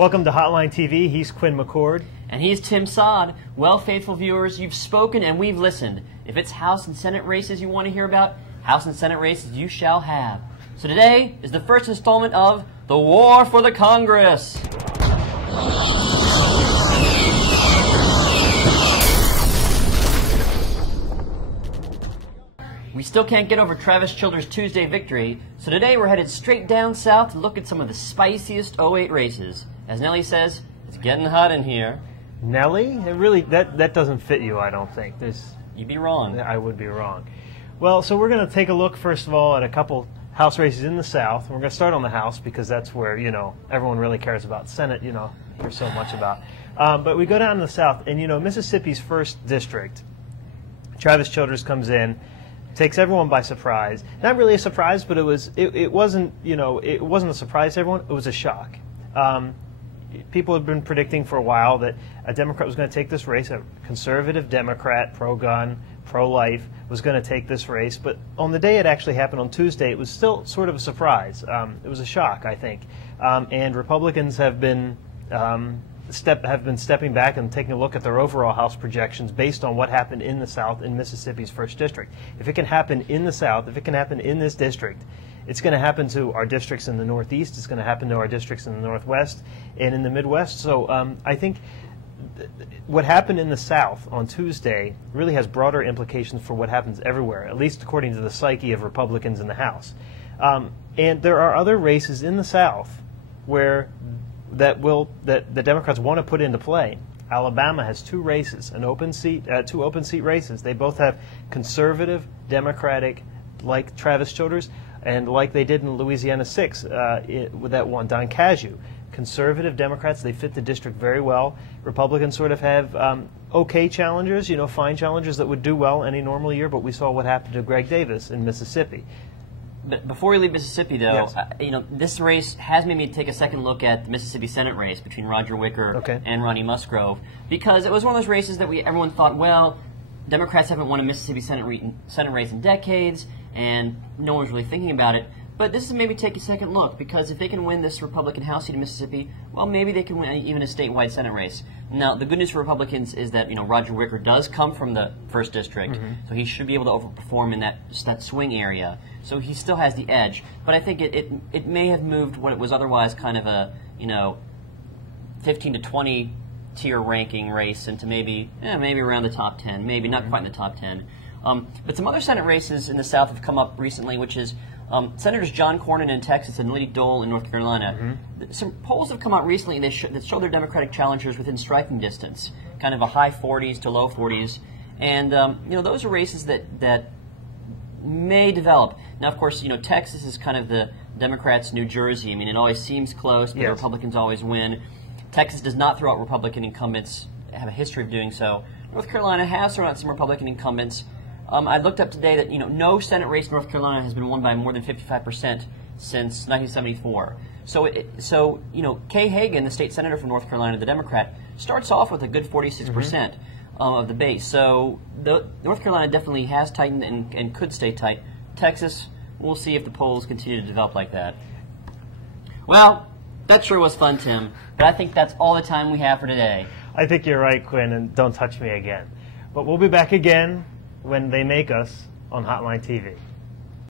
Welcome to Hotline TV. He's Quinn McCord. And he's Tim Sod. Well, faithful viewers, you've spoken and we've listened. If it's House and Senate races you want to hear about, House and Senate races you shall have. So today is the first installment of The War for the Congress. We still can't get over Travis Childers' Tuesday victory, so today we're headed straight down south to look at some of the spiciest '08 races. As Nellie says, it's getting hot in here. Nellie? It really, that doesn't fit you, I don't think. You'd be wrong. I would be wrong. Well, so we're going to take a look, first of all, at a couple House races in the South. We're going to start on the House because that's where, everyone really cares about. Senate, hear so much about. But we go down to the South, and, Mississippi's 1st district, Travis Childers comes in, takes everyone by surprise. Not really a surprise, but it wasn't a surprise to everyone. It was a shock. People had been predicting for a while that a Democrat was going to take this race. A conservative Democrat, pro-gun, pro-life, was going to take this race. But on the day it actually happened on Tuesday, it was still sort of a surprise. It was a shock, I think. And Republicans have been stepping back and taking a look at their overall House projections based on what happened in the South in Mississippi's 1st district. If it can happen in the South, if it can happen in this district, it's going to happen to our districts in the Northeast, it's going to happen to our districts in the Northwest and in the Midwest. So I think what happened in the South on Tuesday really has broader implications for what happens everywhere, at least according to the psyche of Republicans in the House. And there are other races in the South where the Democrats want to put into play. Alabama has 2 races, two open seat races. They both have conservative, Democratic, like Travis Childers, and like they did in Louisiana 6 with that one, Don Cashew. Conservative Democrats, they fit the district very well. Republicans sort of have okay challengers, fine challengers that would do well any normal year, but we saw what happened to Greg Davis in Mississippi. But before we leave Mississippi, though, yes. This race has made me take a second look at the Mississippi Senate race between Roger Wicker and Ronnie Musgrove, because it was one of those races that everyone thought, well, Democrats haven't won a Mississippi Senate race in decades, and no one's really thinking about it. But this is maybe take a second look, because if they can win this Republican House seat in Mississippi, well, maybe they can win even a statewide Senate race. Now, the good news for Republicans is that Roger Wicker does come from the 1st district, so he should be able to overperform in that swing area. So he still has the edge. But I think it may have moved what it was otherwise kind of a 15 to 20 tier ranking race into maybe around the top 10, maybe not quite in the top 10. But some other Senate races in the South have come up recently, which is Senators John Cornyn in Texas and Liddy Dole in North Carolina. Some polls have come out recently that show their Democratic challengers within striking distance, kind of a high 40s to low 40s. And those are races that may develop. Now, of course, Texas is kind of the Democrats' New Jersey. I mean, it always seems close, but the Republicans always win. Texas does not throw out Republican incumbents, have a history of doing so. North Carolina has thrown out some Republican incumbents. I looked up today that no Senate race in North Carolina has been won by more than 55% since 1974. So Kay Hagan, the state senator from North Carolina, the Democrat, starts off with a good 46% of the base. So North Carolina definitely has tightened and could stay tight. Texas, we'll see if the polls continue to develop like that. Well, that sure was fun, Tim. But I think that's all the time we have for today. I think you're right, Quinn, and don't touch me again. But we'll be back again when they make us on Hotline TV.